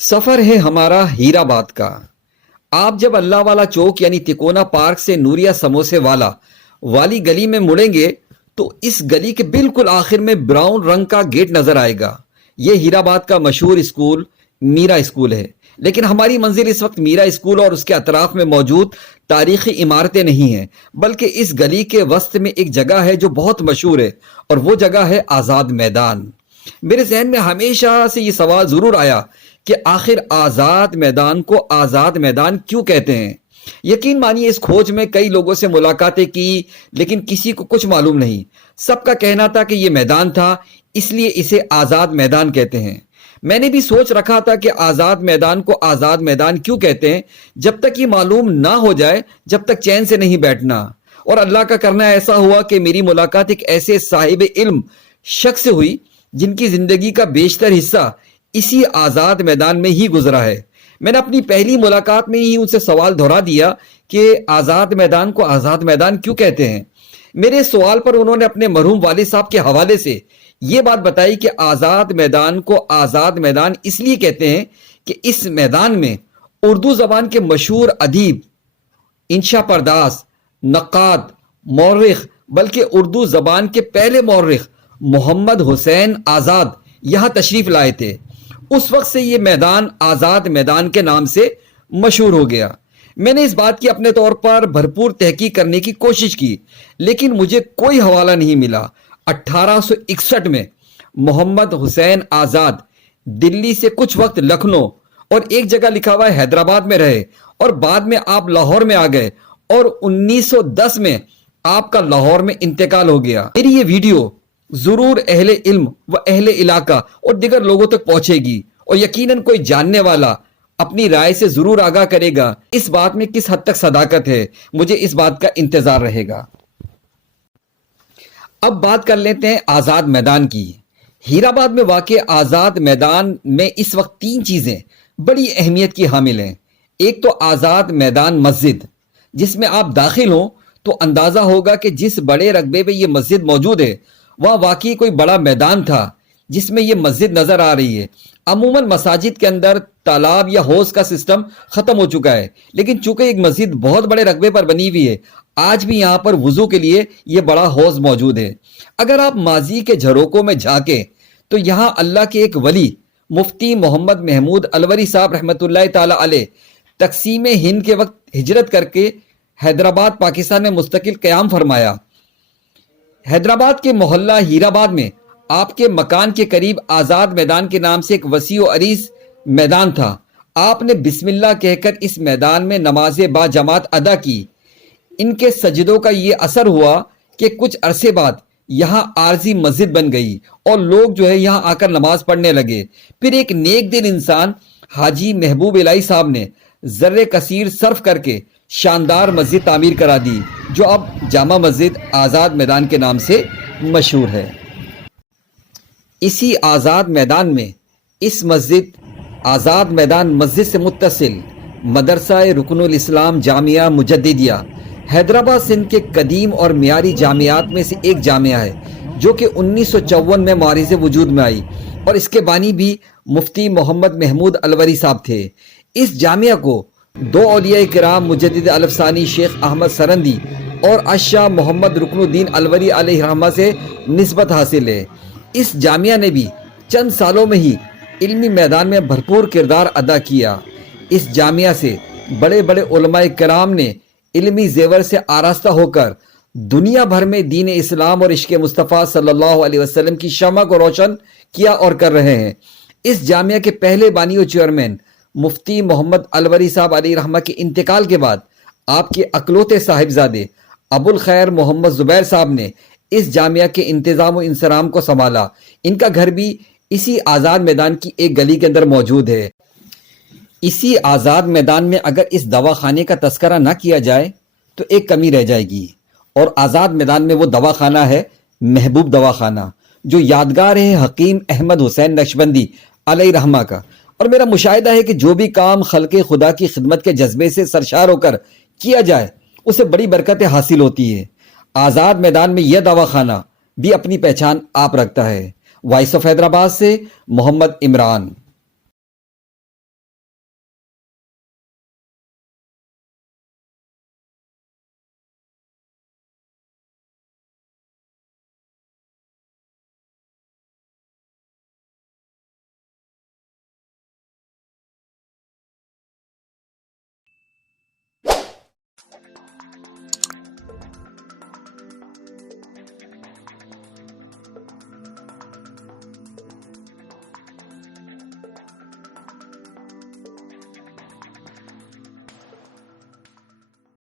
سفر ہے ہمارا ہیر آباد کا۔ آپ جب اللہ والا چوک یعنی تکونا پارک سے نوریا سموسے والی گلی میں مڑیں گے تو اس گلی کے بالکل آخر میں براؤن رنگ کا گیٹ نظر آئے گا۔ یہ ہیر آباد کا مشہور اسکول میرا اسکول ہے، لیکن ہماری منزل اس وقت میرا اسکول اور اس کے اطراف میں موجود تاریخی عمارتیں نہیں ہیں، بلکہ اس گلی کے وسط میں ایک جگہ ہے جو بہت مشہور ہے، اور وہ جگہ ہے آزاد میدان۔ میرے ذہن میں ہمیشہ سے یہ سوال ضرور آیا کہ آخر آزاد میدان کو آزاد میدان کیوں کہتے ہیں؟ یقین مانیے اس کھوج میں کئی لوگوں سے ملاقاتیں کی، لیکن کسی کو کچھ معلوم نہیں۔ سب کا کہنا تھا کہ یہ میدان تھا، اس لیے اسے آزاد میدان کہتے ہیں۔ میں نے بھی سوچ رکھا تھا کہ آزاد میدان کو آزاد میدان کیوں کہتے ہیں، جب تک یہ معلوم نہ ہو جائے جب تک چین سے نہیں بیٹھنا۔ اور اللہ کا کرنا ایسا ہوا کہ میری ملاقات ایک ایسے صاحب علم شخص سے ہوئی جن کی زندگی کا بیشتر حصہ اسی آزاد میدان میں ہی گزرا ہے۔ میں نے اپنی پہلی ملاقات میں ہی ان سے سوال دہرا دیا کہ آزاد میدان کو آزاد میدان کیوں کہتے ہیں۔ میرے سوال پر انہوں نے اپنے مرحوم والد صاحب کے حوالے سے یہ بات بتائی کہ آزاد میدان کو آزاد میدان اس لیے کہتے ہیں کہ اس میدان میں اردو زبان کے مشہور ادیب، انشا پرداز، نقاد، مورخ، بلکہ اردو زبان کے پہلے مورخ محمد حسین آزاد یہاں تشریف لائے تھے۔ اس وقت سے یہ میدان آزاد میدان کے نام سے مشہور ہو گیا۔ میں نے اس بات کی اپنے طور پر بھرپور تحقیق کرنے کی کوشش کی، لیکن مجھے کوئی حوالہ نہیں ملا۔ 1861 میں محمد حسین آزاد دلی سے کچھ وقت لکھنؤ اور ایک جگہ لکھا ہوا ہے حیدرآباد میں رہے، اور بعد میں آپ لاہور میں آ گئے، اور 1910 میں آپ کا لاہور میں انتقال ہو گیا۔ میری یہ ویڈیو ضرور اہل علم و اہل علاقہ اور دیگر لوگوں تک پہنچے گی، اور یقیناً کوئی جاننے والا اپنی رائے سے ضرور آگاہ کرے گا اس بات میں کس حد تک صداقت ہے۔ مجھے اس بات کا انتظار رہے گا۔ اب بات کر لیتے ہیں آزاد میدان کی۔ ہیر آباد میں واقع آزاد میدان میں اس وقت 3 چیزیں بڑی اہمیت کی حامل ہیں۔ ایک تو آزاد میدان مسجد، جس میں آپ داخل ہوں تو اندازہ ہوگا کہ جس بڑے رقبے پہ یہ مسجد موجود ہے وہاں واقعی کوئی بڑا میدان تھا جس میں یہ مسجد نظر آ رہی ہے۔ عموماً مساجد کے اندر تالاب یا حوض کا سسٹم ختم ہو چکا ہے، لیکن چونکہ ایک مسجد بہت بڑے رقبے پر بنی ہوئی ہے، آج بھی یہاں پر وضو کے لیے یہ بڑا حوض موجود ہے۔ اگر آپ ماضی کے جھروکوں میں جھانکیں تو یہاں اللہ کے ایک ولی مفتی محمد محمود الوری صاحب رحمۃ اللہ تعالی علیہ تقسیم ہند کے وقت ہجرت کر کے حیدرآباد پاکستان میں مستقل قیام فرمایا۔ حیدرآباد کے محلہ ہیر آباد میں آپ کے مکان کے قریب آزاد میدان کے نام سے ایک وسیع و عریض میدان تھا۔ آپ نے بسم اللہ کہہ کر اس میدان میں نماز با جماعت ادا کی۔ ان کے سجدوں کا یہ اثر ہوا کہ کچھ عرصے بعد یہاں عارضی مسجد بن گئی اور لوگ جو ہے یہاں آ کر نماز پڑھنے لگے۔ پھر ایک نیک دل انسان حاجی محبوب الہی صاحب نے زر کثیر صرف کر کے شاندار مسجد تعمیر کرا دی، جو اب جامع مسجد آزاد میدان کے نام سے مشہور ہے۔ اسی آزاد میدان میں اس مسجد آزاد میدان مسجد سے متصل مدرسہ رکن الاسلام جامعہ مجددیہ حیدرآباد سندھ کے قدیم اور معیاری جامعات میں سے ایک جامعہ ہے، جو کہ 1954 میں معارض وجود میں آئی، اور اس کے بانی بھی مفتی محمد محمود الوری صاحب تھے۔ اس جامعہ کو 2 اولیاء کرام مجدد الف ثانی شیخ احمد سرندی اور اشاہ محمد رکن الدین الوری علیہ رحمہ سے نسبت حاصل ہے۔ اس جامعہ نے بھی چند سالوں میں ہی علمی میدان میں بھرپور کردار ادا کیا۔ اس جامعہ سے بڑے بڑے علماء کرام نے علمی زیور سے آراستہ ہو کر دنیا بھر میں دین اسلام اور عشق مصطفیٰ صلی اللہ علیہ وسلم کی شمع کو روشن کیا اور کر رہے ہیں۔ اس جامعہ کے پہلے بانی و چیئرمین مفتی محمد الوری صاحب علیہ رحمہ کے انتقال کے بعد آپ کے اکلوتے صاحبزادے ابو الخیر محمد زبیر صاحب نے اس جامعہ کے انتظام و انصرام کو سنبھالا۔ ان کا گھر بھی اسی آزاد میدان کی ایک گلی کے اندر موجود ہے۔ اسی آزاد میدان میں اگر اس دواخانے کا تذکرہ نہ کیا جائے تو ایک کمی رہ جائے گی، اور آزاد میدان میں وہ دواخانہ ہے محبوب دواخانہ، جو یادگار ہے حکیم احمد حسین نقشبندی علیہ رحمہ کا۔ اور میرا مشاہدہ ہے کہ جو بھی کام خلق خدا کی خدمت کے جذبے سے سرشار ہو کر کیا جائے اسے بڑی برکتیں حاصل ہوتی ہے۔ آزاد میدان میں یہ دواخانہ بھی اپنی پہچان آپ رکھتا ہے۔ وائس آف حیدرآباد سے محمد عمران۔